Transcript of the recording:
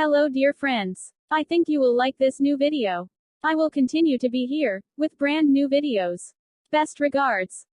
Hello dear friends. I think you will like this new video. I will continue to be here, with brand new videos. Best regards.